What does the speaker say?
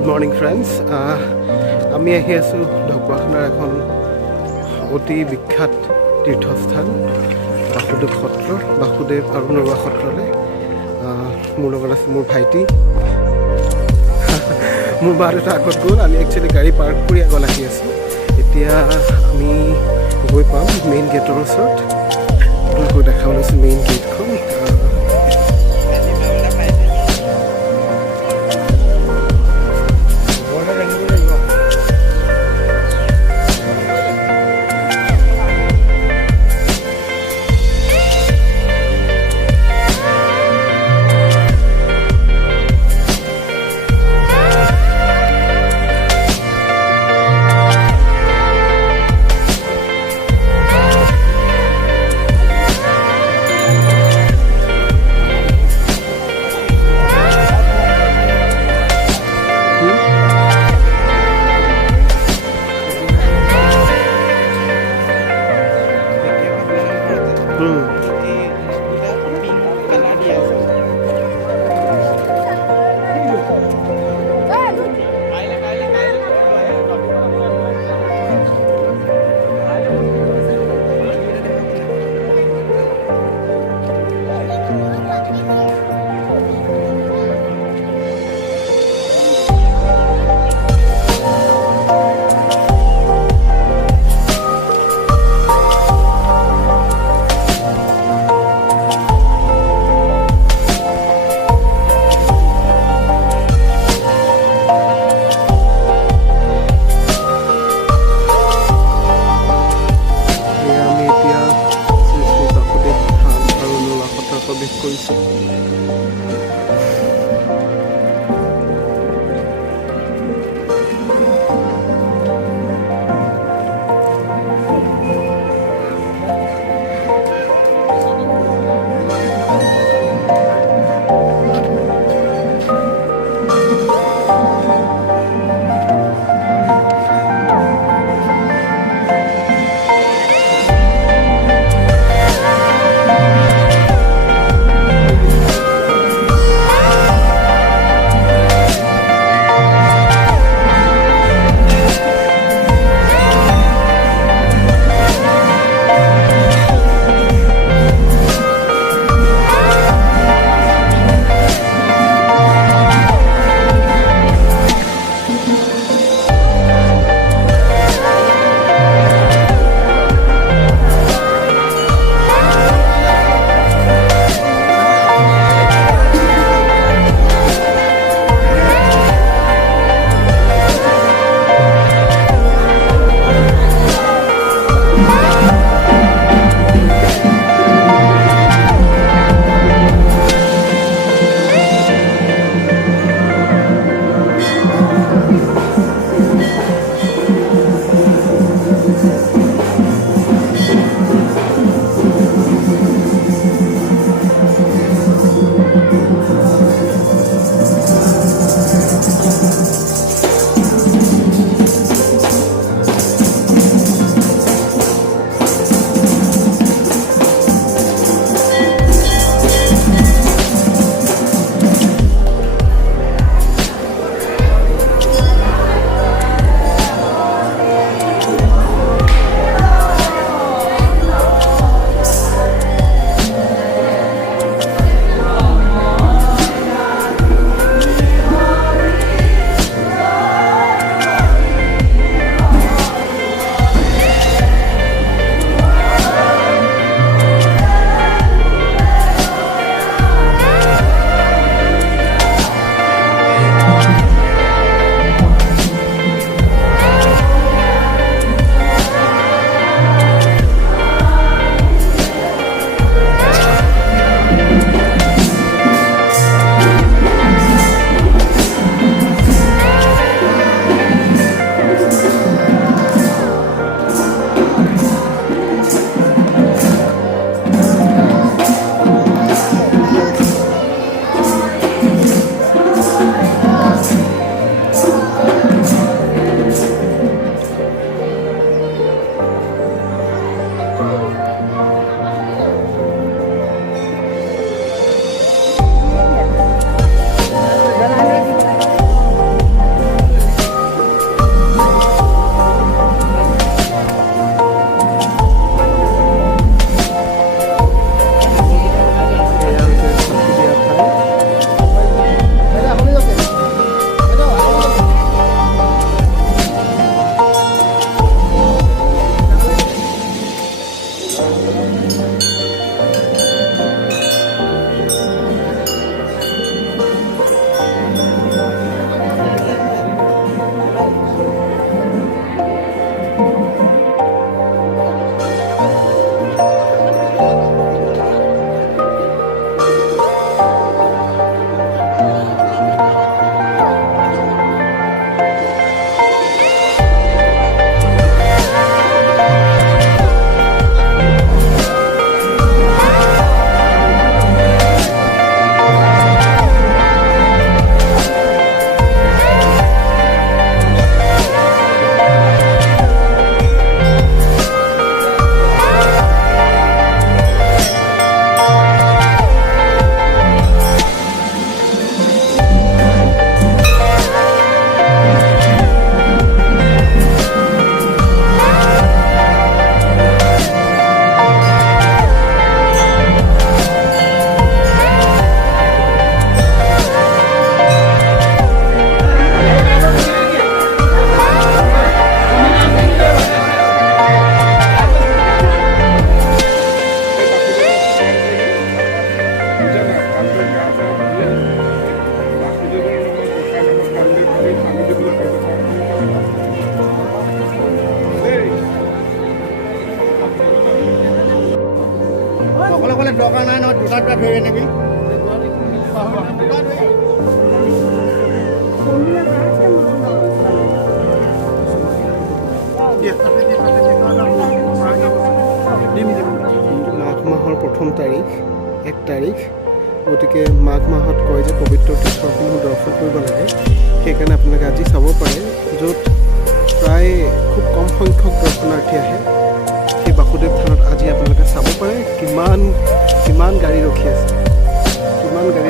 Good morning friends. আমি আহি আছোঁ ঢকুৱাখানাৰ এখন অতি বিখ্যাত তীৰ্থস্থান বাসুদেৱ সত্ৰ, বাসুদেৱ আৰু নৰুৱা সত্ৰলৈ। মোৰ লগত আছে মোৰ ভাইটি, মোৰ মা দেউতা আগত গ'ল। আমি একচুৱেলি গাড়ী পাৰ্ক কৰি আগত আহি আছোঁ। এতিয়া আমি গৈ পাম মেইন গেটৰ ওচৰত। আপোনালোকক দেখাব লৈছোঁ মেইন গেটখন। দৰকাৰ নাই নহয়, দুটা দুটা ধৰি আনিবি। মাঘ মাহৰ প্ৰথম তাৰিখ 1 তাৰিখ, গতিকে মাঘ মাহত কয় যে পবিত্ৰ তীৰ্থসমূহ দৰ্শন কৰিব লাগে। সেইকাৰণে আপোনালোকে আজি চাব পাৰে, য'ত প্ৰায় খুব কম সংখ্যক দৰ্শনাৰ্থী আহে, সেই বাসুদেৱ থানত আজি আপোনালোকে চাব পাৰে কিমান গাড়ী ৰখি আছে, কিমান গাড়ী